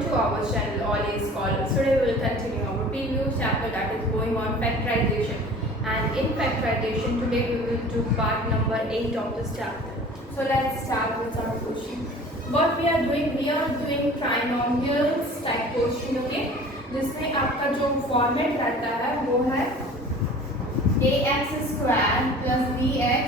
to our channel All Is Scholars. Today we will continue our previous chapter that is going on factorization. And in factorization today we will do part number 8 of this chapter. So let's start with our question. What we are doing trinomials type question, okay? जिसमें आपका जो format रहता है वो है ax square plus bx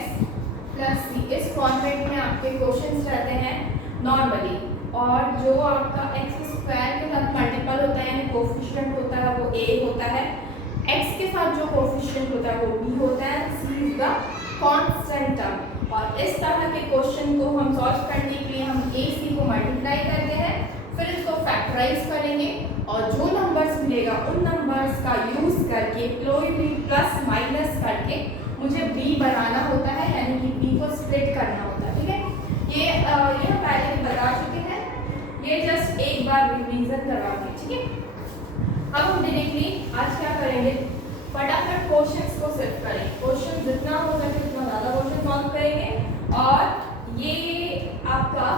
plus c. इस format में आपके क्वेश्चंस रहते हैं नॉर्मली, और जो आपका एक्स स्क्वायर के साथ मल्टीपल होता है यानी कोफिशिएंट होता है वो a होता है, x के साथ जो कोफिशिएंट होता है वो b होता है, c is the constant term. और इस तरह के क्वेश्चन को हम सॉल्व करने के लिए हम a c को मल्टीप्लाई करते हैं, फिर इसको फैक्टराइज करेंगे और जो नंबर्स मिलेगा उन नंबर्स का यूज करके कोई भी प्लस माइनस करके मुझे b बनाना होता है, यानी कि b को स्प्लिट करना होता है. ठीक है, ये पहले भी बता चुके हैं, ये जस्ट एक बार रिवीजन करवाते हैं. ठीक है, अब हम डायरेक्टली आज क्या करेंगे, फटाफट क्वेश्चंस को सेट करेंगे. क्वेश्चन जितना हो सके उतना ज़्यादा क्वेश्चन सॉल्व करेंगे. और ये आपका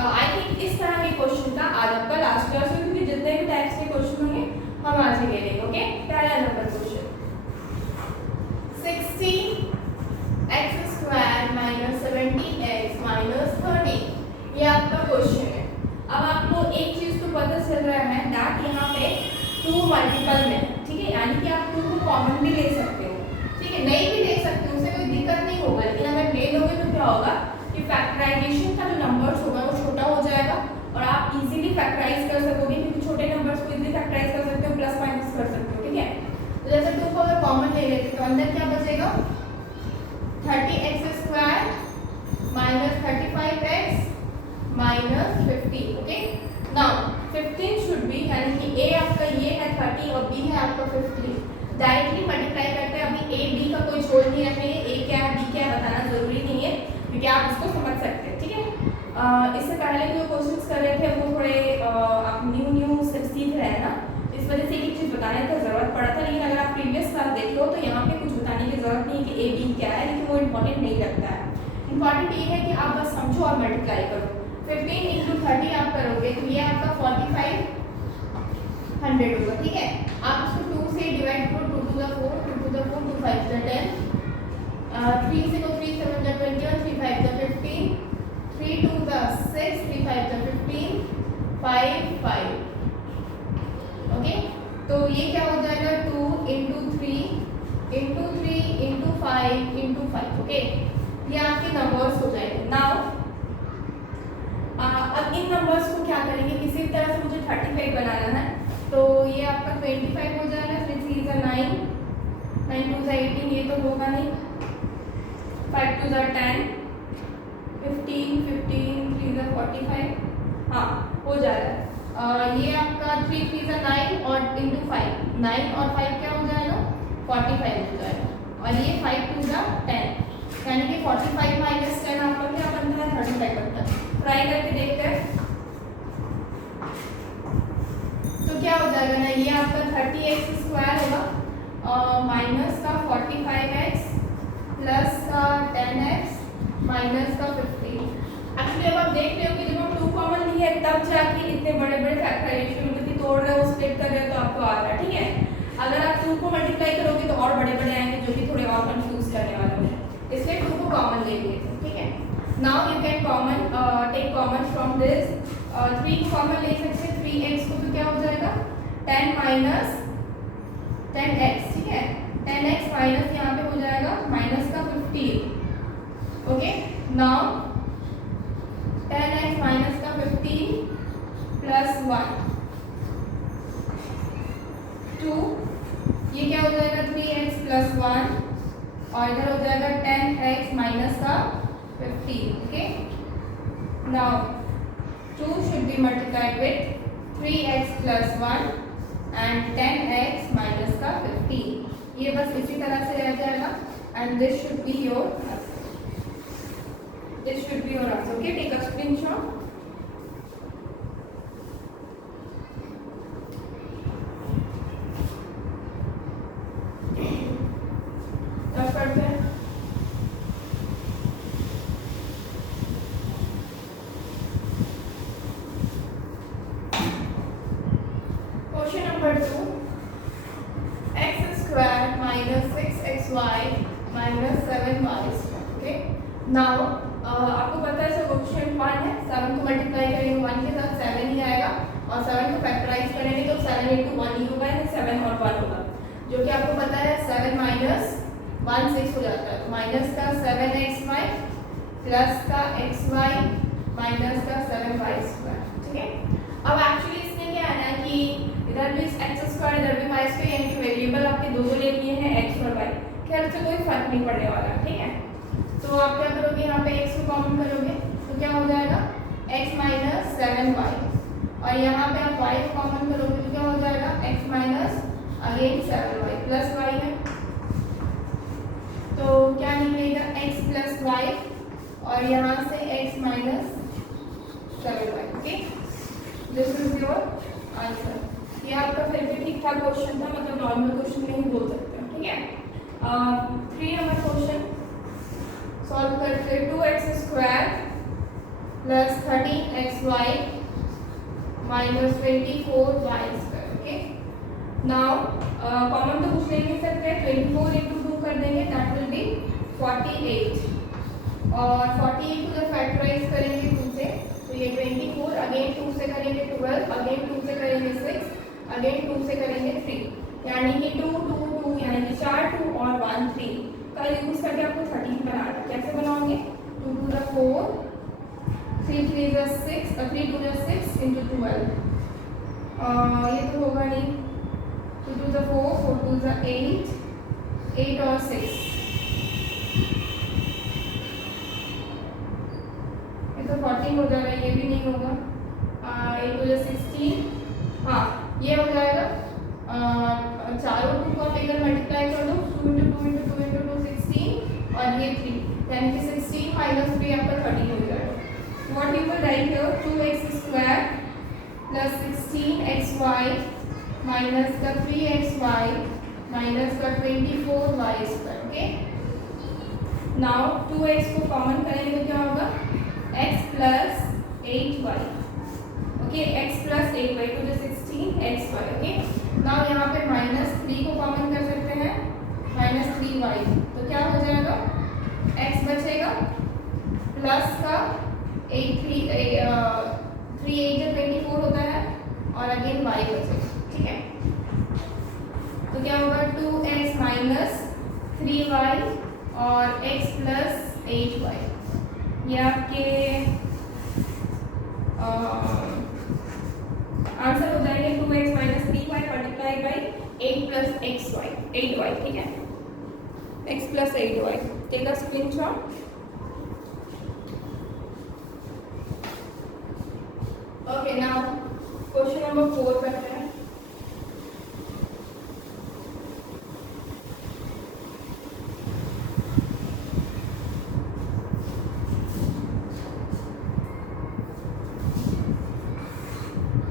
आई थिंक इस तरह के क्वेश्चन का आज आपका लास्ट क्लास में, क्योंकि जितने भी टाइप्स के क्वेश्चन होंगे हम आज ही ले लेंगे. ओके, पहला number question 16x square minus 70x minus 30, ये आपका क्वेश्चन है. अब आपको एक चीज तो पता चल रहा है दैट यहाँ पे 2 मल्टीपल में, ठीक है, यानी कि आप 2 को कॉमन भी ले सकते हो. ठीक है, नहीं भी ले सकते हो, उससे कोई दिक्कत नहीं होगा, लेकिन अगर ले लोगे तो क्या होगा कि फैक्टराइजेशन का जो नंबर्स होगा वो छोटा हो जाएगा और आप इजीली फैक्टराइज कर सकोगे, क्योंकि छोटे नंबर्स को इजीली फैक्टराइज कर सकते हो, प्लस माइनस कर सकते हो. ठीक है, तो जैसे 2 को अगर कॉमन ले लेते तो अंदर क्या बचेगा 30x square minus 35x minus 50. Okay, now 15 should be, यानी कि a आपका ये है 30 और b है आपका 50. डायरेक्टली मल्टीप्लाई करते हैं. अभी a b का कोई छोड़ नहीं रखेंगे, a क्या है b क्या है बताना जरूरी नहीं है, क्योंकि आप इसको समझ सकते हैं. ठीक है, इससे पहले जो क्वेश्चंस कर रहे थे वो थोड़े आप न्यू सीख रहे हैं ना, इस वजह से एक चीज़ बताने की ज़रूरत पड़ा था. लेकिन अगर आप प्रीवियस क्लास देख लो तो यहाँ पे कुछ बताने की ज़रूरत नहीं है कि a b क्या है, लेकिन वो इम्पोर्टेंट नहीं लगता है. इम्पॉर्टेंट ये है कि आप बस समझो और मल्टीप्लाई करो. 15 इंटू 30 आप करोगे तो ये आपका 4500 होगा. ठीक है, आप इसको 2 से डिवाइड करो, 2 to the 4, 2 to the 4, 2 5 the 10, 3 से को 3 7 the 21, 3 5 the 15, 3 2 the 6, 3 5 the 15, 5 5. Okay, तो ये क्या हो जाएगा 2 into 3 into 3 into 5 into 5. Okay, ये आपके नंबर्स हो जाएंगे. नाउ अब इन नंबर्स को क्या करेंगे, किसी तरह से मुझे 35 बनाना है, तो ये आपका 25 हो जाएगा. 3 3 is 9, 9 2 is 18, ये तो होगा नहीं. 5 2 is 10, 15 15 3 is 45, हाँ हो जाएगा. ये आपका 3 3 is 9 और इंटू 5, 9 और 5 क्या हो जाएगा 45 हो जाएगा. और ये 5 2 is 10, यानी कि 45 माइनस 10 आपका क्या बनता है 35 बनता है. ट्राई करके देखते हैं तो क्या हो जाएगा ना, ये आपका 30x स्क्वायर होगा माइनस का 45x प्लस का 10x माइनस का 50. एक्चुअली अब आप देख रहे हो कि जब हम 2 कॉमन लिए तब जाके इतने बड़े बड़े फैक्टराइजेशन मतलब कि तोड़ रहे हो स्प्लिट कर रहे हो तो आपको आ रहा है. ठीक है, अगर आप 2 को मल्टीप्लाई करोगे तो और बड़े बड़े आएंगे जो कि थोड़े और कंफ्यूज करने वाले हैं, इसलिए 2 को कॉमन ले लिए. ठीक है, now you can take common from this. 3 को कॉमन ले सकते हैं, 3x को तो क्या हो जाएगा 10 माइनस 10x. ठीक है, 10x माइनस यहाँ पे हो जाएगा माइनस का 15. ओके, नाउ 10x माइनस का 15 प्लस 1 2, ये क्या हो जाएगा 3x प्लस 1 और इधर हो जाएगा 10x माइनस का 15. Okay, now 2 should be multiplied with 3x plus 1 and 10x minus का 15. ये बस इसी तरह से रह जाएगा and this should be your answer. This should be your answer. Okay, take a screenshot. अब करते हैं number 2 x square minus 6xy minus 7y square. Okay, now आपको पता है क्वेश्चन 1 है, 7 को मल्टीप्लाई करेंगे 1 के साथ 7 ही आएगा और 7 को फैक्टराइज करेंगे तो 7 into 1 ही होगा, 7 और 1 होगा, जो कि आपको पता है 7 minus 1 6 हो जाता है, तो माइनस का 7xy प्लस का xy माइनस का 7y स्क्वायर. ठीक है, अब एक्चुअली इसमें क्या है ना कि इधर भी x स्क्वायर इधर भी y स्क्वायर, यानी कि वेरिएबल आपके दो ले लिए हैं x और y, खैर उससे कोई फर्क नहीं पड़ने वाला. ठीक है, तो आप क्या करोगे, यहाँ पे x को कॉमन करोगे तो क्या हो जाएगा x माइनस 7y, और यहाँ पे आप y को कॉमन करोगे तो क्या हो जाएगा x minus again 7y plus y है, तो क्या निकलेगा x प्लस y और यहाँ से x minus 7y. Okay, this is your answer. ये आपका फिर भी ठीक ठाक क्वेश्चन था, मतलब नॉर्मल क्वेश्चन नहीं बोल सकते. ठीक है, 3 नंबर क्वेश्चन सॉल्व करते हैं. 2x square plus 13xy minus 24y square. Okay, now common तो कुछ ले नहीं सकते, 24 into 2 कर देंगे, दैट विल बी 48, और 48 को जब फैक्टराइज करेंगे 2 से तो ये 24, अगेन 2 से करेंगे 12, अगेन 2 से करेंगे 6, अगेन 2 से करेंगे 3, यानी कि 2 2 2 यानी कि 4 2 और 1 3 का यूज करके आपको 13 बनाना है. कैसे बनाओगे, 2 2 * 4, 3 3 * 6, 3 2 * 6 into 12, ये तो होगा नहीं, 2 2 * 4, 4 2 * 8, 8 और 6, ये तो 14 हो जाएगा, ये भी नहीं होगा, 8 2 * 16, हाँ ये हो जाएगा, चारों 2 को आप एक मल्टीप्लाई कर दो, 2 into 2 into 2 into 2 16 और ये 3, यानी कि 16 minus 3 आपका 13 हो जाएगा. What you will write here, 2x square plus 16xy minus का 3xy minus का 24y square. Okay, now 2x को कॉमन करेंगे तो क्या होगा x plus 8y. Okay, x plus 8y to the 16xy. Okay, now यहाँ पे माइनस 3 को कॉमन कर सकते हैं, माइनस 3y, तो क्या हो जाएगा x बचेगा प्लस का 8 3 8 24 होता है और अगेन y बचेगा. ठीक है, तो क्या होगा 2x माइनस 3y और x प्लस 8y, ये आपके आंसर हो जाएंगे 2x minus 3y multiply by 8 plus 8y. ठीक है, x plus 8y, take a screenshot. Okay, now question number 4 करते हैं.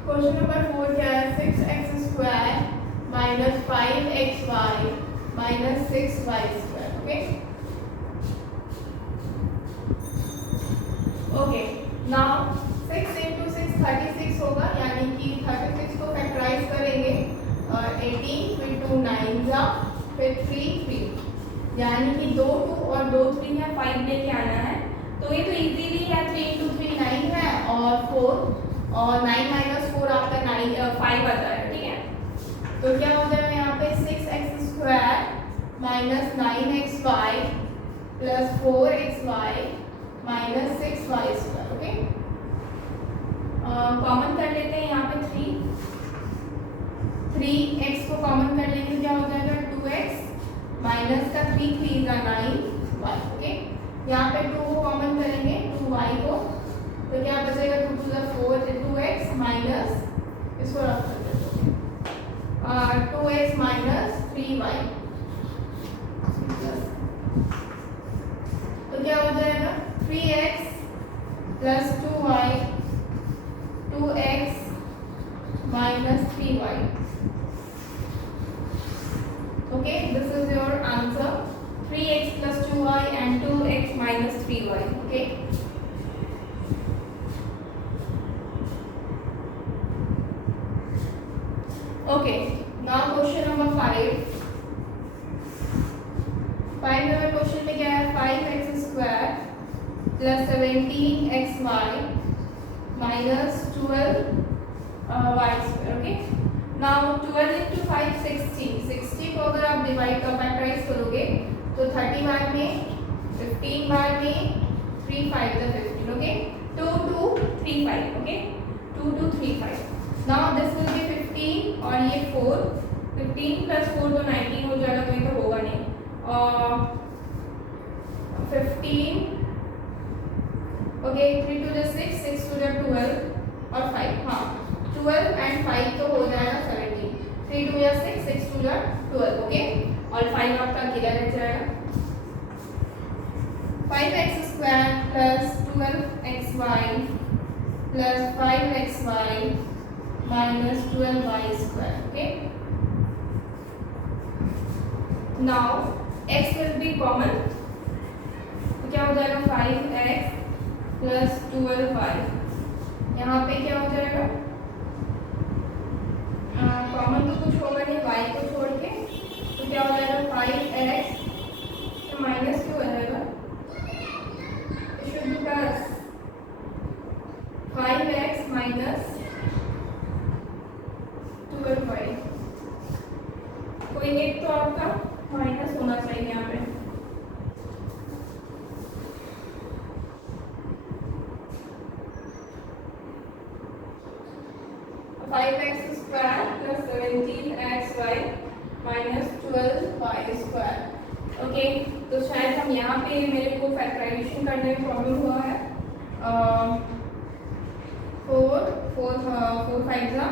क्वेश्चन नंबर 4 क्या है, 6x square minus 5xy minus 6y square. Okay, okay, now 6 into 6 36 होगा, यानी कि 36 को फैक्टराइज करेंगे, 18 फिर 2 9 जा फिर 3 3, यानी कि 2 2 और 2 3 है, 5 लेके आना है, तो ये तो इजीली है, 3 into 3 9 है और 4 और 9 minus 4 आपका 5 आता है. ठीक है, तो क्या हो जाएगा यहाँ पे 6x square minus 9xy plus 4xy minus 6y square. Okay, common कर लेते हैं यहाँ पे 3x को कॉमन कर लेंगे तो क्या हो जाएगा 2x माइनस का 3 3 * 9y. ओके, यहाँ पे 2 को कॉमन करेंगे 2y को, तो क्या बचेगा 2 2 * 4 2x माइनस, इसको रख सकते हैं 2x माइनस 3y, तो क्या हो जाएगा 3x plus 2y 2x minus 3y. Okay, this is your answer, 3x plus 2y and 2x minus 3y. Okay, okay, minus 12 y square. Okay. Now 12 into 5 60. 60 को अगर आप डिवाइड का फैक्टराइज करोगे तो 30 बार में 15 बार में 3 5 the 15. Okay. 2 2 3 5. Okay. 2 2 3 5. Now this will be 15 और ये 4. 15 plus 4 तो 19 हो जाएगा, तो ये तो होगा नहीं. और 15. Okay. 3 2 the 6. 6 2 the 12 और 5. हाँ. 12 and 5 तो हो जाएगा 17. 3 2 या 6, 6 2 या 12. ओके. और 5 आपका अकेला रह जाएगा. 5x square plus 12xy plus 5xy minus 12y square. Okay. Now x will be common. तो क्या हो जाएगा 5x plus 12y. यहाँ पे क्या हो जाएगा? कॉमन तो कुछ होगा नहीं y को छोड़ के, तो क्या हो जाएगा 5x तो माइनस क्यों हो जाएगा? It should be plus 5x minus 12y. कोई एक तो आपका माइनस होना चाहिए यहाँ पे. Five x square plus 17xy minus 12y square. Okay. तो शायद हम यहाँ पे मेरे को फैक्टराइजेशन करने में प्रॉब्लम हुआ है. 4 5 जा.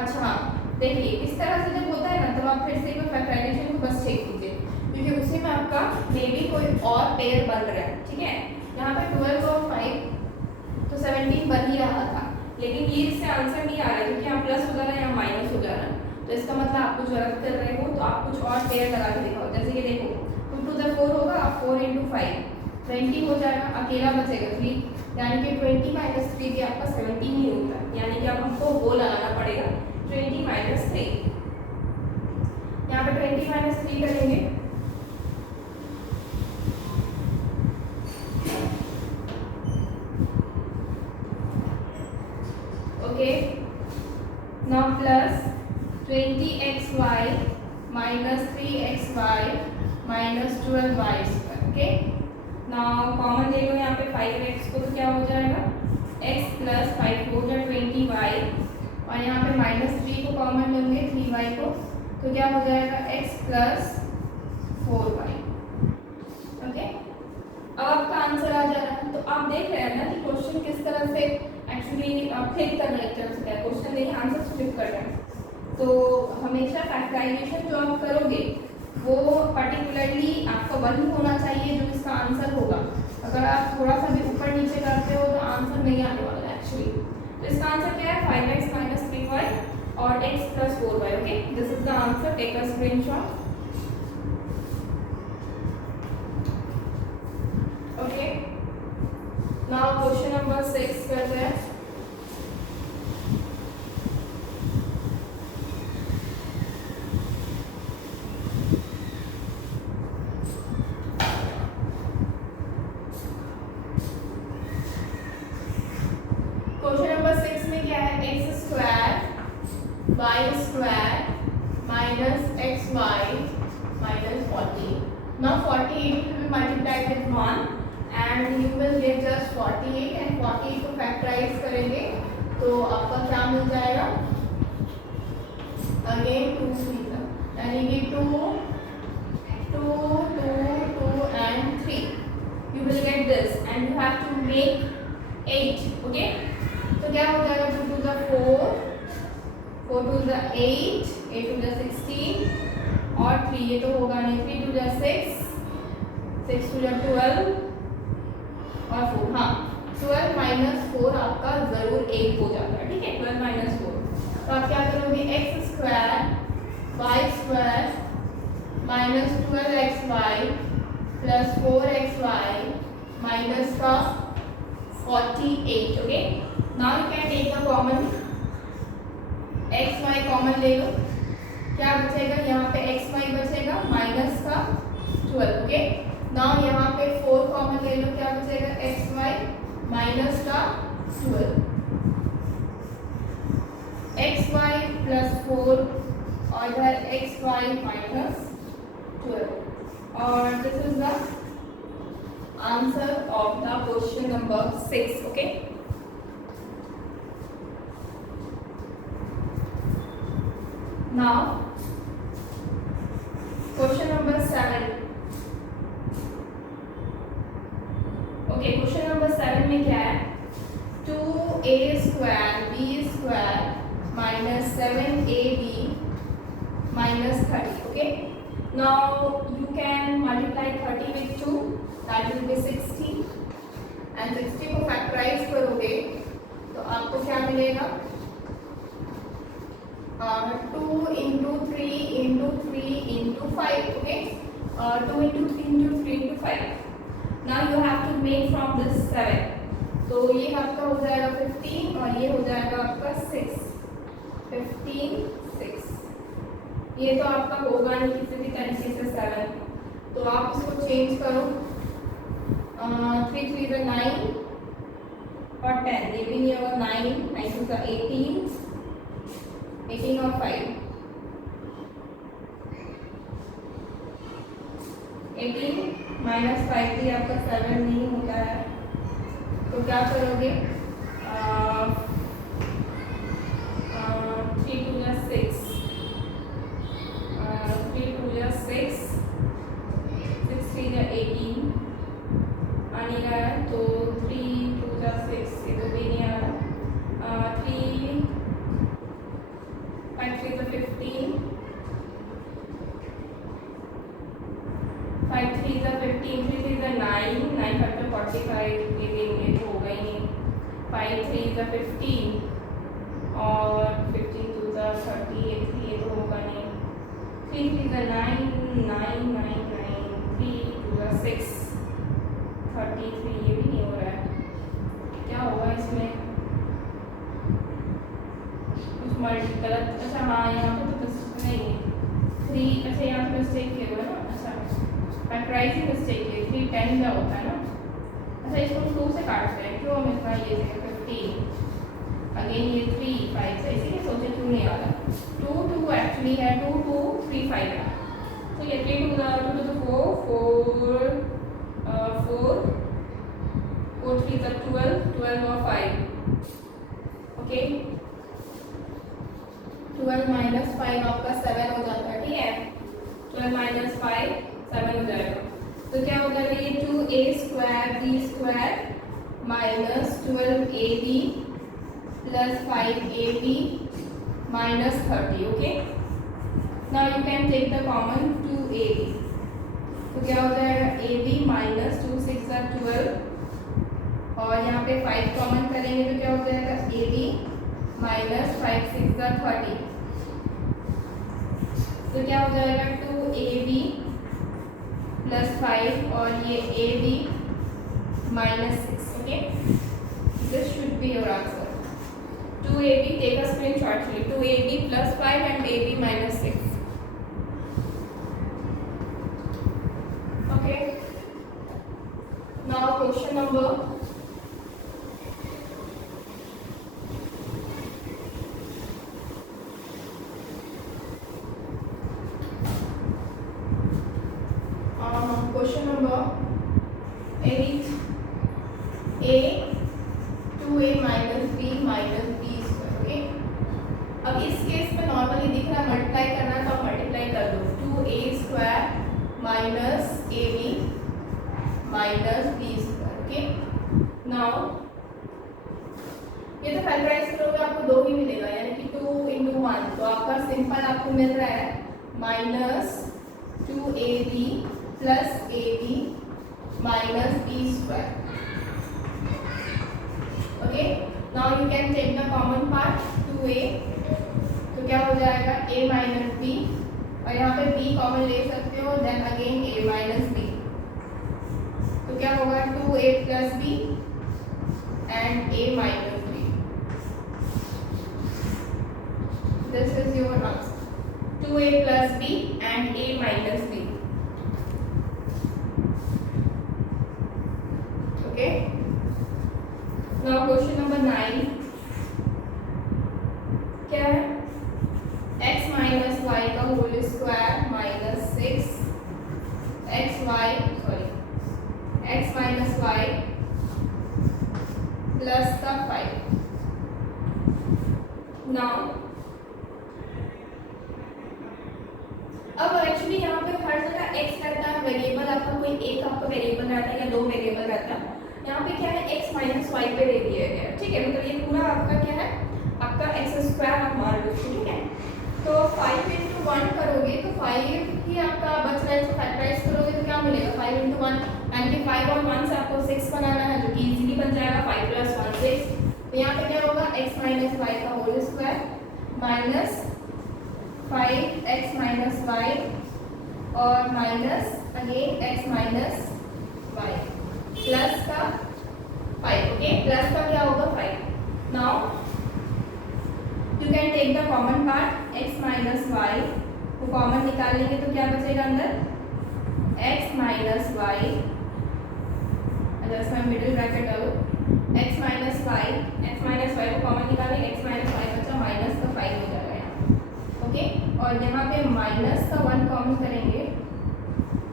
अच्छा देखिए इस तरह से जब होता है ना, तब आप फिर से फैक्टराइजेशन को बस चेक कीजिए, क्योंकि उसी में आपका मे बी कोई और पेयर बन रहा है. ठीक है. यहाँ पे 12 और 5 तो 17 बन ही रहा था, लेकिन ये इससे आंसर नहीं आ रहा है क्योंकि यहाँ प्लस हो जा रहा है या माइनस हो जा रहा है. तो इसका मतलब आप कुछ गलत कर रहे हो, तो आप कुछ और पेयर लगा के दिखाओ. जैसे कि देखो 2 to the 4 होगा, 4 into 5 20 हो जाएगा, अकेला बचेगा 3, यानी कि 20 minus 3 भी आपका 17 ही होगा. यानी कि आप हमको वो लगाना पड़ेगा 20 minus 3. यहाँ पे 20 minus 3 करेंगे okay. Now plus 20xy minus 3xy minus 12y square. Okay. Now common ले लो यहाँ पे 5x को, तो क्या हो जाएगा x plus 5 हो जाएगा 20y, और यहाँ पे माइनस 3 को कॉमन लेंगे 3y को, तो क्या हो जाएगा x plus 4y. ओके. अब आपका आंसर आ जा रहा है. तो आप देख रहे हैं ना कि क्वेश्चन किस तरह से एक्चुअली फ्लिप कर रहे हैं. क्वेश्चन नहीं, आंसर फ्लिप कर रहे हैं. तो हमेशा फैक्टराइजेशन जो आप करोगे वो पर्टिकुलरली आपका वही होना चाहिए जो इसका आंसर होगा. अगर आप थोड़ा सा भी ऊपर नीचे करते हो तो आंसर नहीं आने वाला है एक्चुअली. तो इसका आंसर क्या है 5x minus 3y और x plus 4y. Okay. This is the answer. Take a screenshot. Okay. Now question number 6 करते हैं. क्वेश्चन नंबर 6 में क्या है x square y square minus xy minus 40. Now 48 will be multiplied with 1 and you will get just 48, and 48 को factorise करेंगे तो आपका क्या मिल जाएगा अगेन 2 यानी कि 2 2 2 2 and 3. You will get this and you have to make 8. Okay. तो क्या हो जाएगा 2 to the 4, 4 to the 8, 8 to the 16 और 3 ये तो होगा नहीं, 3 to the 6, 6 to the 12 और 4. हाँ 12 minus 4 आपका जरूर 8 हो जाता है. ठीक है. 12 minus 4. तो आप क्या करोगे x square y square minus 12xy plus 4xy minus का 48. Okay. Now you can take the common. xy common ले लो, क्या बचेगा यहाँ पे xy बचेगा माइनस का 12. ओके. नाउ यहाँ पे 4 कॉमन ले लो, क्या बचेगा xy माइनस का 12. एक्स वाई प्लस 4 और इधर एक्स वाई माइनस 12 और this is the answer of the question number 6. Okay, now question number 7. Okay, question number 7 में क्या है? 2a square b square minus 7ab minus 30. Okay, now you can multiply 30 with 2, that will be 60 and 60 को factorise करोगे तो आपको क्या मिलेगा? 2 into 3 into 3 into 5. Okay, 2 into 3 into 3 into 5. Now you have to make from this 7. तो ये आपका हो जाएगा 15 और ये हो जाएगा आपका 6. 15 6. ये तो आपका होगा नहीं किसी भी तरीके से 7, तो आप इसको चेंज करो. 3 3 9 और 10, ये भी नहीं होगा. 9 9 2 18 18 और 5 18 माइनस 5 भी आपका 7 नहीं होता है, तो क्या करोगे? 3 2 6 3 2 6 6 3 18 आने का है, तो 3 2 6 ये तो भी नहीं आ रहा. 3 5 3 15 5 3 15 3 3 9 9 5 45 ये तो होगा ही नहीं. 5 3 15 और 15 2 30 ये तो होगा नहीं. 3 3 9 9 9 9 3 2 6 33 ये भी नहीं हो रहा है. क्या होगा इसमें? कुछ मल्टी गलत. अच्छा हाँ, यहाँ पे तो बस नहीं है 3. अच्छा यहाँ पे मिस्टेक किया हुआ है ना. अच्छा फैक्टराइजिंग मिस्टेक है. 3 10 का होता है ना. अच्छा इसको 2 से काटते हैं, क्यों हम इतना ये 15 अगेन ये 3 5 से, इसीलिए सोचे क्यों नहीं आ रहा. 2 2 एक्चुअली है 2 2 3 5 है. तो ये 3 2 2 तो 4 4 4 3 12 12 और 5. ओके, 12 माइनस 5 आपका 7 हो जाता है. ठीक है, 12 माइनस 5 7 हो जाएगा. तो क्या हो जाएगा? ये 2a square b square minus 12ab plus 5ab minus 30. Okay, now you can take the common 2ab. तो क्या हो जाएगा? ab माइनस 2 6 12 और यहाँ पे 5 कॉमन करेंगे तो क्या हो जाएगा? ab minus 5 6 30. तो क्या हो जाएगा? 2ab प्लस 5 और ये ab minus 6. Okay, this should be your answer. 2ab, take a screenshot. 2ab plus 5 and ab minus 6. Okay, now question number question number 8. a 2a minus b minus b square. Okay, अब इस case में normally दिख रहा है multiply करना है, तो आप मल्टीप्लाई कर दो. 2a square minus ab minus b square. Okay, now ये तो फैक्टराइज करोगे आपको 2 ही मिलेगा, यानी कि 2 into 1. तो आपका सिंपल आपको मिल रहा है minus 2ab plus ab minus b square. Okay, now you can take the common part 2a. तो क्या हो जाएगा? a माइनस b और यहाँ पे b कॉमन ले सकते हो, then again a minus b. तो क्या होगा? 2a plus b and a minus b. This is your answer. 2a plus b and a minus b. Okay, now question number 9. क्या है x माइनस वाई का whole square minus 6 x minus y plus का 5। Now अब actually यहाँ पे हर जगह x रहता है वेरिएबल, आपका कोई एक आपका वेरिएबल रहता है या दो वेरिएबल रहता है। यहाँ पे क्या है x माइनस वाई पे दे दिया गया है, ठीक है। मतलब ये पूरा आपका क्या है, आपका एक्स स्क्वायर आप मान लो, ठीक है। तो 5 इंटू 1 करोगे तो 5 ही आपका बच रहा है, इसको फैक्टराइज करोगे तो क्या मिलेगा 5 इंटू 1 यानी 5 और 1 से आपको 6 बनाना है, जो कि इजीली बन जाएगा 5 प्लस 1 6। तो यहाँ पे क्या होगा x माइनस वाई का whole square minus 5x minus y और minus again x minus y plus का 5। ओके, प्लस का क्या होगा 5। Now you can take the common part x minus y को कॉमन निकाल लेंगे तो क्या बचेगा अंदर x माइनस वाई, जस्ट मैं मिडिल ब्रैकेट डालो x माइनस वाई को कॉमन निकालेंगे, x माइनस वाई बचा माइनस का 5 हो जाएगा यहाँ। ओके, और यहाँ पे माइनस का 1 कॉमन करेंगे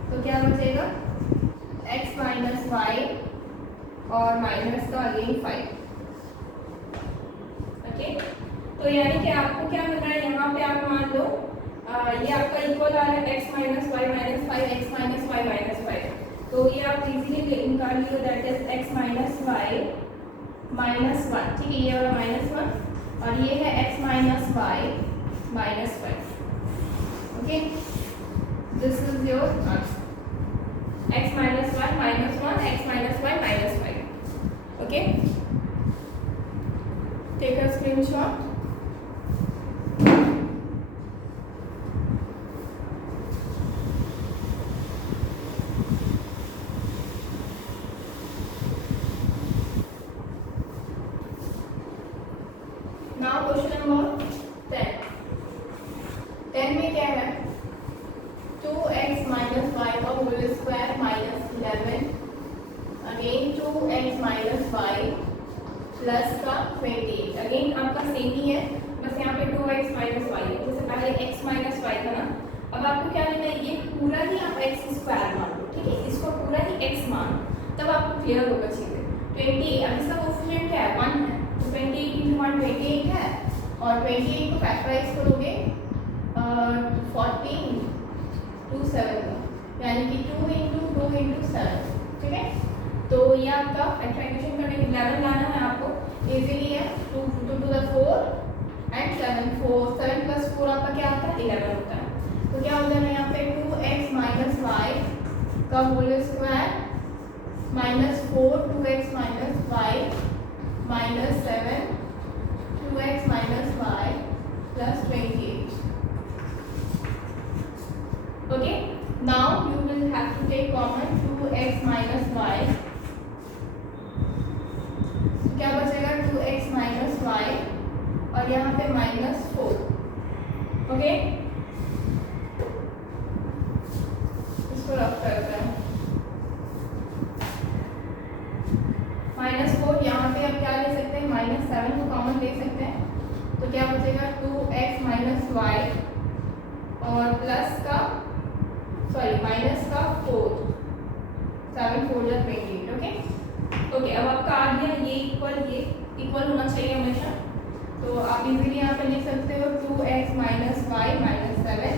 तो क्या बचेगा x माइनस वाई और माइनस का अगेन 5। ओके, तो यानी कि आपको क्या मिल रहा है यहाँ पे, आप मान लो ये आपका इक्वल आ रहा है x minus y minus 5 x minus y minus 5। तो ये आप इजीली निकाल लियो, that is x minus y minus 1, ठीक है, ये वाला माइनस 1 और ये है x minus y minus 5। Okay, this is your answer x minus y minus 1 x minus y minus 5। Okay, take a screenshot. Now question number 10 में क्या है 2x माइनस वाई का whole square minus 11 again 2x minus y plus का 28। Again आपका same ही है, बस यहाँ पे 2x माइनस वाई है, जैसे पहले x माइनस वाई था ना। अब आपको क्या लेना है, ये पूरा ही आप x स्क्वायर मान लो, ठीक है, इसको पूरा ही x मान, तब आपको क्लियर होगा चीज़ें। 28 अब इसका कोफिशिएंट क्या है 1 है, तो 28 इंटू 1 28 है और 28 को फैक्टराइज करोगे 14 टू 7 यानी कि 2 इंटू 7, ठीक है। तो ये आपका फैक्टराइजेशन करने 11 लाना है आपको, इजीली है 2 टू द 4 एंड 7 प्लस 4 आपका क्या आता है 11 होता है। तो क्या हो जाएगा यहाँ पे 2x माइनस वाई का whole square minus 4 2x minus y minus 7 2x minus y plus 28। Okay, now you will have to take common 2x minus y, क्या बचेगा 2x माइनस वाई और यहाँ पे माइनस 4। ओके, इसको रफ करते हैं -4, यहाँ पे अब क्या ले सकते हैं -7 को कॉमन ले सकते हैं, तो क्या बचेगा 2x माइनस वाई और प्लस का माइनस का 4 7 4 या 28। ओके, अब आपका आ गया ये इक्वल होना चाहिए हमेशा, तो आप इजीली यहाँ पे लिख सकते हो 2x minus y minus 7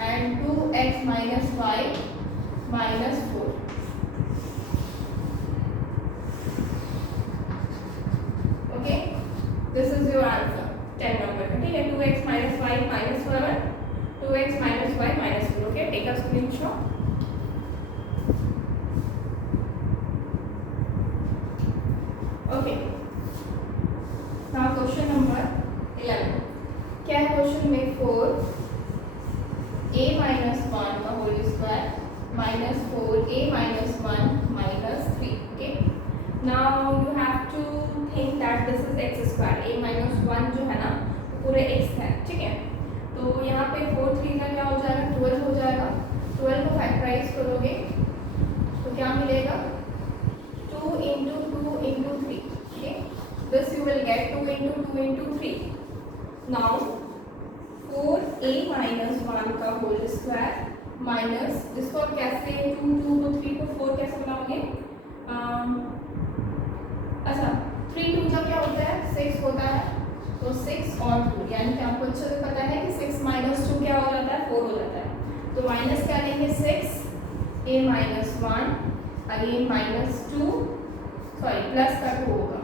and 2x minus y minus 4। Okay, this is your answer 10 number का, ठीक है। 2x minus y minus 7 2x minus y minus 4। Okay, take a screenshot. Okay, now question number 11 क्या है question में 4a minus 1 का whole square minus 4a minus 1 minus 3। Okay, now you have to think that this is x square, a minus 1 जो है ना पूरे x है, ठीक है। तो यहाँ पे 4 3 का क्या हो जाएगा 12 हो जाएगा, 12 को फैक्टराइज करोगे तो क्या मिलेगा 2 into 2 into 3। Okay, this you will get 2 into 2 into 3 now 4a minus 1 का होल स्क्वायर माइनस, जिसको आप कैसे 2 2 को 3 को 4 कैसे बनाओगे? अच्छा 3 2 का क्या होता है? 6 होता है, तो 6 और 2 यानी कि आपको अच्छे से पता है कि 6 माइनस 2 क्या हो जाता है? 4 हो जाता है। तो माइनस क्या लेंगे? 6 a minus 1 again minus 2 sorry plus का 2 होगा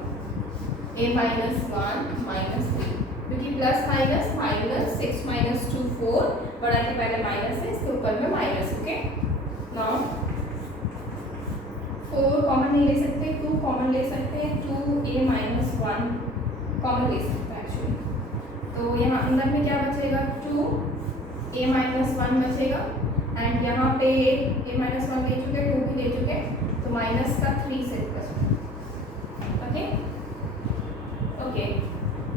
a माइनस 1 माइनस 3 क्योंकि प्लस माइनस माइनस 6 माइनस 2 4 बड़ा के पहले माइनस है, इसके ऊपर में माइनस। ओके नाउ 4 कॉमन नहीं ले सकते, 2 कॉमन ले सकते हैं, 2a माइनस 1 कॉमन ले सकते हैं एक्चुअली। तो यहाँ अंदर में क्या बचेगा? 2a माइनस 1 बचेगा एंड यहाँ पे a माइनस 1 ले चुके, 2 भी ले चुके, तो माइनस का 3 से बचेगा। ओके ओके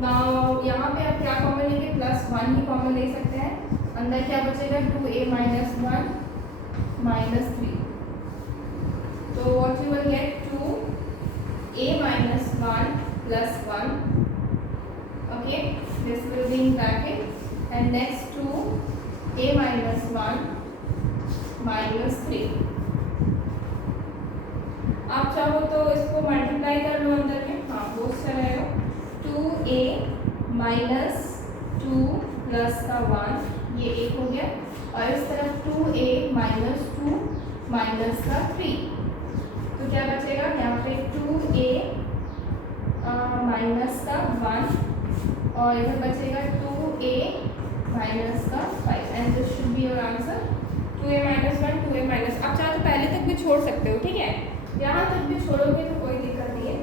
नाउ यहाँ पे आप क्या कॉमन लेंगे? प्लस 1 ही कॉमन ले सकते हैं। अंदर क्या बचेगा? 2a माइनस 1 माइनस 3, तो what you will get 2a minus 1 plus 1, okay, this will be in bracket and next 2a minus 1 minus 3। आप चाहो तो इसको मल्टीप्लाई कर लो अंदर में, हाँ बहुत सा रहेगा 2a माइनस 2 प्लस का 1 ये 1 हो गया और इस तरफ 2a माइनस 2 माइनस का 3, तो क्या बचेगा? यहाँ पे 2a माइनस का 1 और इधर बचेगा 2a माइनस का 5 and this should be your answer 2a minus 1 2a minus. आप चाहे तो पहले तक भी छोड़ सकते हो, ठीक है, यहाँ तक भी छोड़ोगे तो कोई दिक्कत नहीं है,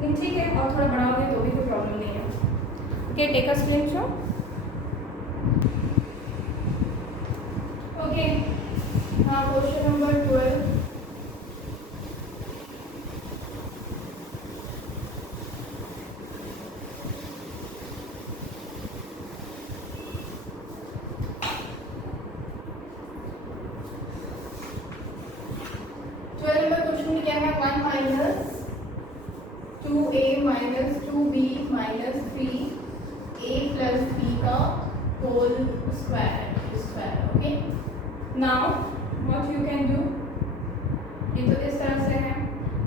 लेकिन ठीक है और थोड़ा बढ़ाओगे तो भी कोई प्रॉब्लम नहीं है। Okay take a screenshot. Okay हाँ क्वेश्चन नंबर 12। क्या है? 1 minus 2a minus 2b minus 3a plus b का whole square. Okay now what you can do, ये तो इस तरह से है,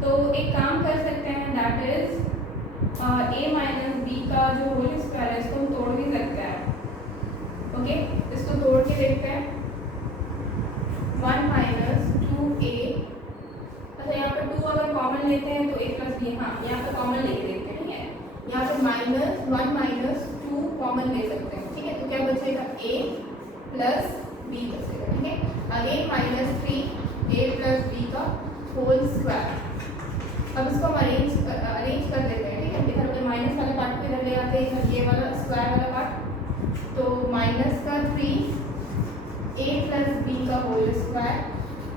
तो एक काम कर सकते हैं that is a minus b का जो होल स्क्वायर है इसको हम तोड़ भी सकते हैं। ओके इसको तोड़ के देखते हैं 1 माइनस 2a, अच्छा यहाँ पे 2 अगर कॉमन लेते हैं तो a प्लस बी, हाँ यहाँ पे कॉमन लेके देखते हैं, ठीक है, यहाँ पे माइनस 1 माइनस 2 कॉमन ले सकते हैं, ठीक है, तो क्या बचेगा? a प्लस b बचेगा, ठीक है, again minus 3a plus b का होल स्क्वायर। अब इसको हम अरेंज कर देते हैं, ठीक है, इधर माइनस वाले पार्ट को इधर ले आते हैं, इधर ये वाला स्क्वायर वाला पार्ट, तो माइनस का 3a प्लस b का whole square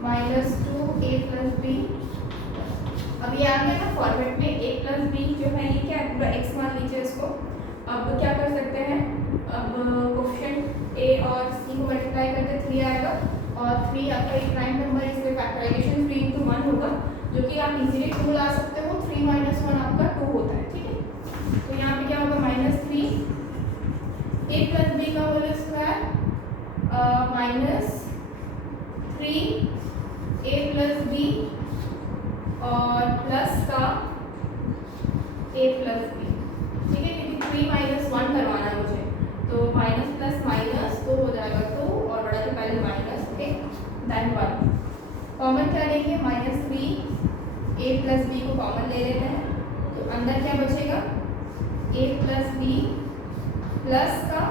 minus 2a plus b. अब ये आ गया ना फॉर्मेट में, a प्लस बी जो है ये क्या है? पूरा x मान लीजिए इसको। अब क्या कर सकते हैं? अब कोफिशिएंट a और c को मल्टीप्लाई करते 3 आएगा और 3 आपका एक प्राइम नंबर है, इसमें फैक्टराइजेशन 3 into 1 होगा, जो कि आप इजीली 2 ला सकते हो। 3 माइनस 1 आपका 2 होता है, ठीक है, तो यहाँ पे क्या होगा? माइनस 3 a प्लस बी का whole square minus 3 a plus b और प्लस का a प्लस बी, ठीक है, क्योंकि 3 माइनस 1 करवाना है मुझे, तो माइनस प्लस माइनस तो हो जाएगा 2 और बड़ा के पहले माइनस, ओके देन 1 कॉमन क्या लेंगे? माइनस 3 a प्लस बी को कॉमन ले लेते हैं, तो अंदर क्या बचेगा? a प्लस बी प्लस का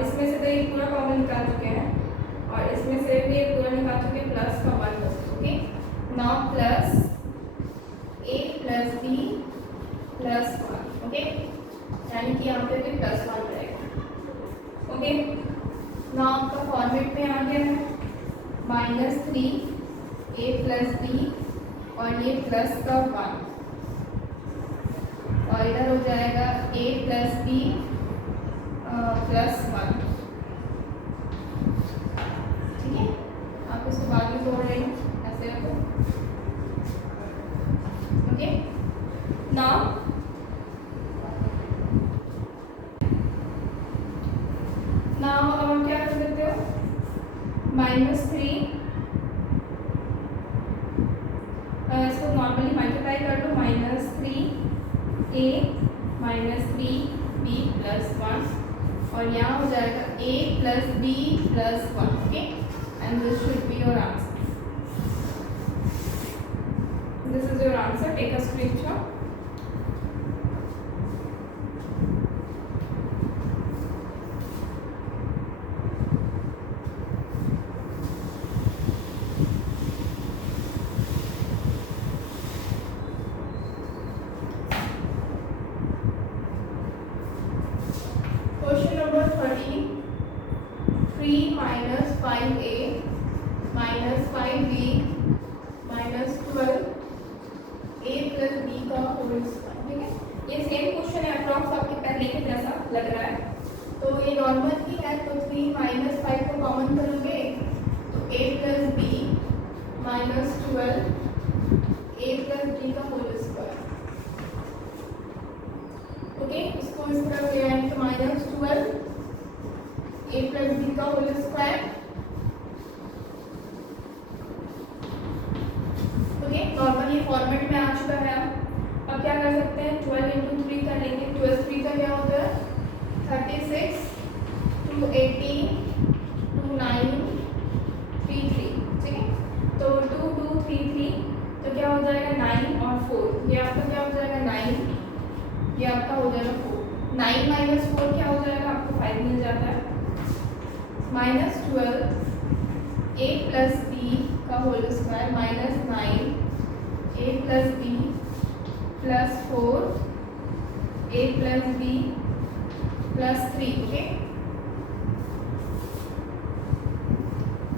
इसमें से तो ये पूरा कॉमन निकाल चुके हैं और इसमें से भी पूरा निकाल चुके हैं, प्लस का 1 बचेगा, okay now plus a plus b plus 1, okay यानी कि यहाँ पे भी प्लस 1 रहेगा। ओके नाउ आपका फॉर्मेट में आ गया है माइनस 3 a प्लस b और ये प्लस का 1 और इधर हो जाएगा a प्लस b प्लस 1, ठीक है, आप इसको बाद में तोड़ रहे हो ऐसे रखो। ओके नाउ नॉर्मली मल्टीप्लाई कर लो, -3a -3b + 1 और यहाँ हो जाएगा a + b + 1. Okay, and this should be your answer. This is your answer. Take a screenshot. Question number 13. 3 minus 5a minus 5b minus 12 a plus b का whole square. ठीक है, ये same question है, approx आपके पहले के जैसा लग रहा है. तो ये नॉर्मल ही है, तो 3 minus 5 को कॉमन करोगे तो a plus b minus 12 a plus b का होल स्क्वायर. ओके, इसको इस तरफ ले आएंगे तो -12 a plus b का होल स्क्वायर. ओके, नॉर्मल ये फॉर्मेट में आ चुका है. अब क्या कर सकते हैं, 12 × 3 कर लेंगे. 12 3 का क्या होता है 36, 2 18, 2 9 3 3. ठीक है, तो 2 2 3 3, तो क्या हो जाएगा 9 और 4. ये आपका क्या हो जाएगा 9, ये आपका हो जाएगा 4. 9 - 4 क्या हो जाएगा, आपको 5 मिल जाता है. -12 a plus b का whole square -9 a plus b plus 4 a plus b plus 3. Okay,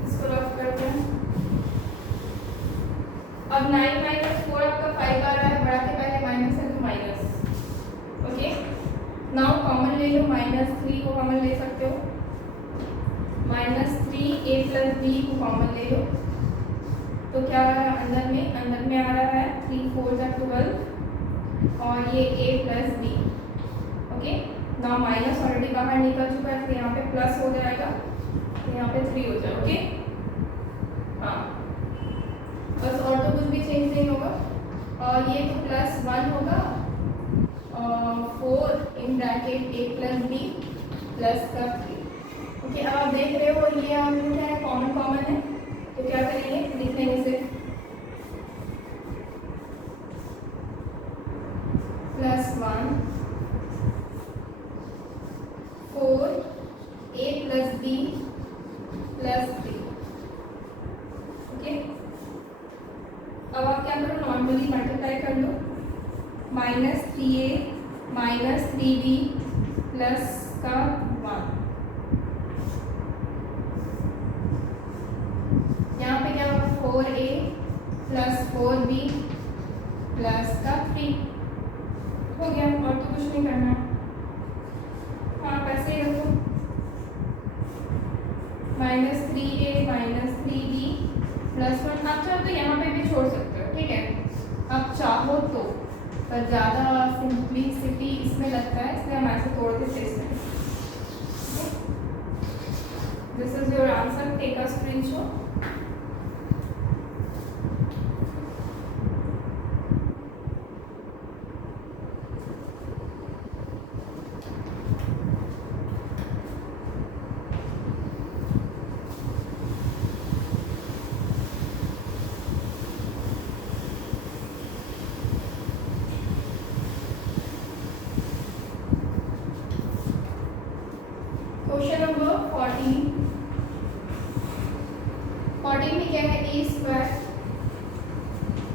इसको रफ करते हैं. अब 9 - 4 आपका 5 आ रहा है, बढ़ा के पहले माइनस है तो माइनस. ओके, नाउ कॉमन ले लो, -3 को कॉमन ले सकते हो. -3 a plus b को कॉमन ले लो तो क्या आ रहा है अंदर में आ रहा है 3 4 12 और ये a plus b. Okay, now minus already बाहर निकल चुका है, तो यहाँ पे प्लस हो जाएगा, तो यहाँ पे 3 हो जाएगा. ओके, हाँ, बस और तो कुछ भी चेंज नहीं होगा. और ये तो +1 होगा, 4 in bracket a plus b plus का 3. ओके, अब आप देख रहे हो ये हम क्या है, कॉमन है, तो क्या करेंगे, लिख लेंगे इसे +1 4 a plus b plus 3. Okay, अब आप क्या करो, नॉर्मली मल्टीप्लाई कर लो. -3a - 3b प्लस का 1. यहाँ पे क्या होगा 4a plus 4b प्लस का 3 हो गया. और तो कुछ नहीं करना. हाँ, पैसे ही रखो. -3a - 3b plus 1. आप चाहो तो यहाँ पे भी छोड़ सकते हो. ठीक है, आप चाहो तो, पर ज़्यादा सिंप्लिसिटी इसमें लगता है, इसलिए हम ऐसे तोड़ देते हैं. This is your answer. Take a screenshot. Question number 14. 14 में क्या है, a स्क्वायर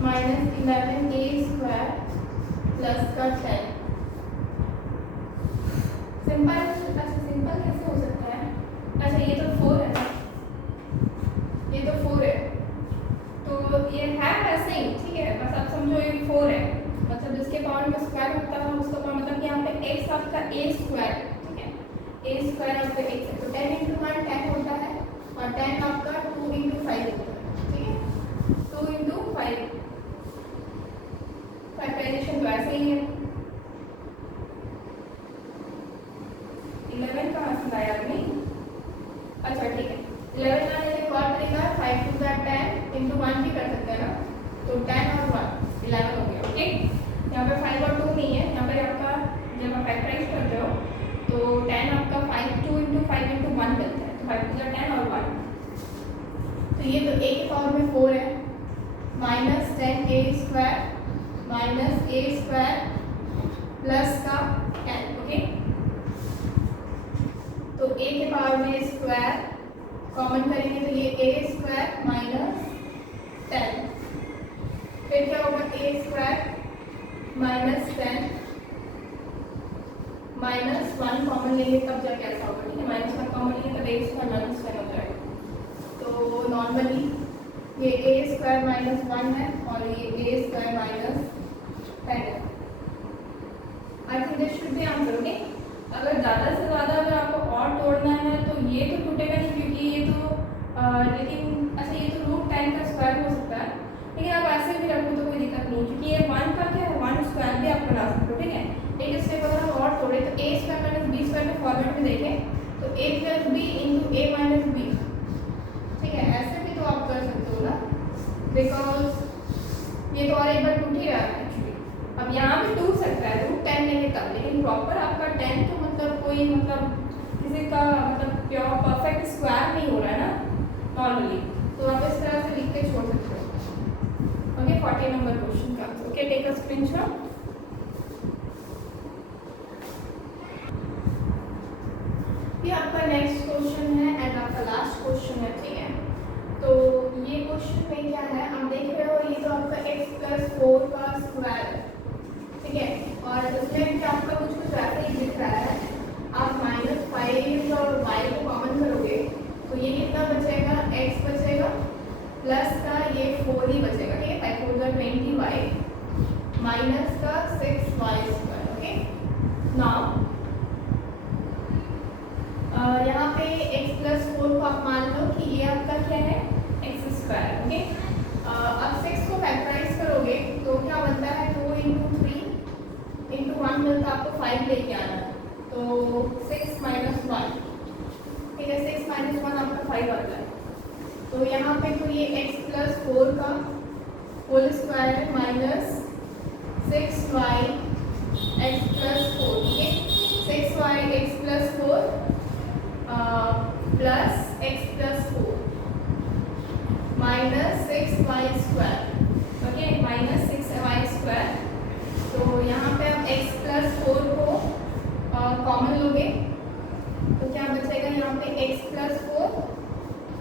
-11a² प्लस का 10. सिंपल. अच्छा, सिंपल कैसे हो सकता है. अच्छा, ये तो 4 है ना, ये तो 4 है, तो ये है वैसे ही. ठीक है, बस आप समझो ये 4 है, मतलब जिसके पावर में स्क्वायर होता है उसका मतलब कि यहाँ पे x आपका a स्क्वायर. ठीक है, a स्क्वायर आपका x है, तो 10 × 1 10 होता है, और 10 आपका 2 × 5 होता है. ठीक है, 2 × 5 फैक्टराइजेशन तो ऐसे ही है. 11 कहाँ से लाया आपने. अच्छा, ठीक है, 11 लाने का एक और तरीका है, 5 × 10 × 1 भी कर सकते हैं ना, तो 10 और 1 देन ए स्क्वायर माइनस ए स्क्वायर प्लस का n, ओके। तो a के पावर में स्क्वायर कॉमन करेंगे तो ये ए स्क्वायर माइनस 10, फिर क्या होगा ए स्क्वायर माइनस 10 माइनस 1 कॉमन लेंगे तब जाके ऐसा होगा, ठीक है। माइनस 1 कॉमन लेंगे तब ए स्क्वायर माइनस 10 हो जाएगा। तो नॉर्मली ये ए स्क्वायर माइनस 1 है और ये ए स्क्वायर माइनस 10 है। I think this should B answer, okay. अगर ज़्यादा से ज़्यादा अगर आपको और तोड़ना है तो ये तो टूटेगा नहीं क्योंकि ये तो लेकिन अच्छा ये तो रूट 10 का स्क्वायर हो सकता है, लेकिन आप ऐसे भी रखो तो कोई दिक्कत नहीं क्योंकि ये 1 का क्या है 1 स्क्वायर भी आप बना सकते हो, ठीक है। एक स्टेप अगर हम और तोड़े तो ए स्क्वायर माइनस बी स्क्वायर के फॉर्मेट में देखें तो ए प्लस बी इंटू ए माइनस बी, ठीक है। ऐसे भी तो आप कर सकते हो ना, बिकॉज ये तो और एक बार टूट ही रहा है एक्चुअली। अब यहाँ भी टूट सकता है रूट 10 लेंगे तब, लेकिन प्रॉपर आपका 10 तो मतलब कोई मतलब किसी का मतलब प्योर परफेक्ट स्क्वायर नहीं हो रहा है ना नॉर्मली, तो आप इस तरह से लिख के छोड़ सकते हो, ओके। 40 नंबर क्वेश्चन का answer, okay. Take a screenshot. ये आपका नेक्स्ट क्वेश्चन है एंड आपका लास्ट क्वेश्चन है, ठीक है। तो ये क्वेश्चन में क्या है आप देख रहे हो, ये तो आपका x प्लस 4 का स्क्वायर है, ठीक है। और उसमें क्या आपका कुछ कुछ ऐसा ही दिख रहा है, आप -5 और y को कॉमन करोगे तो ये कितना बचेगा, x बचेगा प्लस का ये 4 ही बचेगा, ठीक है। 5 4 20y माइनस का 6y स्क्वायर, ओके। नाउ यहाँ पे x प्लस 4 को आप मान लो कि ये आपका क्या है x स्क्वायर, ओके। अब 6 को फैक्टराइज करोगे तो क्या बनता है 2 इंटू 3 इंटू 1 मिलता है आपको 5 लेके आना, तो 6 माइनस 1, ठीक है। 6 माइनस 1 आपका 5 आता है। तो यहाँ पे तो ये x प्लस 4 का whole square minus 6y x plus 4, ठीक है। 6y x plus 4 plus x plus 4 minus 6y square, okay, minus 6y square. तो यहाँ पे आप x प्लस 4 को कॉमन लोगे तो क्या बचेगा यहाँ पे x प्लस 4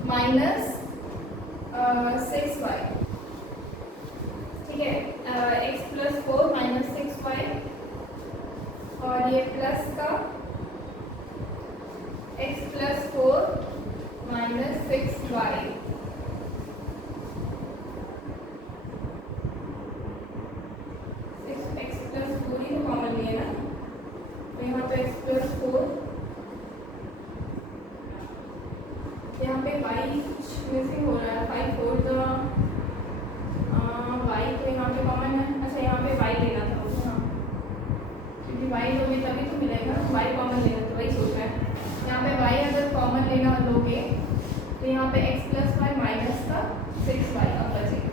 माइनस 6y, ठीक है। x प्लस 4 माइनस 6y और ये प्लस का x plus 4 minus 6y, x plus 4 ही कॉमन लिए ना, तो यहाँ पे x प्लस 4, यहाँ पे y मिसिंग हो रहा है, 5 4 तो y तो यहाँ पे कॉमन है। अच्छा यहाँ पे y लेना था उसको, हाँ, क्योंकि y लोगे तभी तो मिलेगा, y कॉमन लेना तो वही सोच रहा है। यहाँ पे y अगर कॉमन लेना लोगे तो यहाँ पे x प्लस वाई माइनस का 6y अब बचेगा,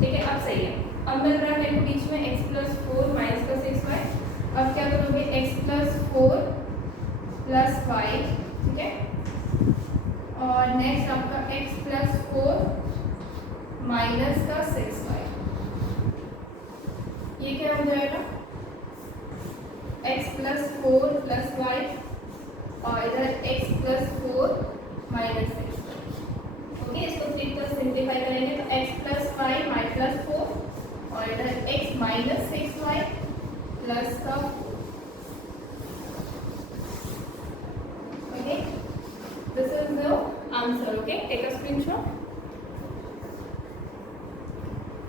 ठीक है। अब सही है, अब मिल रहा है मेरे को बीच में x प्लस 4 माइनस का 6y। अब क्या करोगे x प्लस 4 प्लस वाई, ठीक है। और नेक्स्ट आपका x प्लस 4 माइनस का 6y, ये क्या हो जाएगा x प्लस 4 प्लस वाई और इधर x प्लस 4 माइनस 6, ओके। इसको 3 प्लस सिंप्लीफाई करेंगे तो x प्लस वाई माई प्लस 4 और इधर x माइनस 6y प्लस का, okay. This is the answer, okay. Take a screenshot.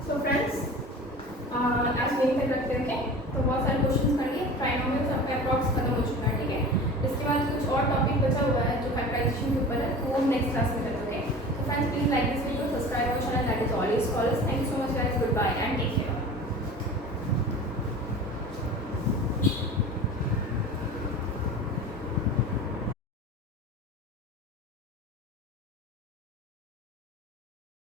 So friends आज यहीं तक रखते हैं, तो बहुत सारे क्वेश्चन कर लिए, ट्राइनोमियल्स आपका अप्रॉक्स खत्म हो चुका है, ठीक है। इसके बाद कुछ और टॉपिक बचा हुआ है जो फैक्टराइजेशन के ऊपर है, तो वो हम नेक्स्ट क्लास में करेंगे। तो friends please like this video, subscribe our channel, that is always call us. Thank you so much guys, good bye and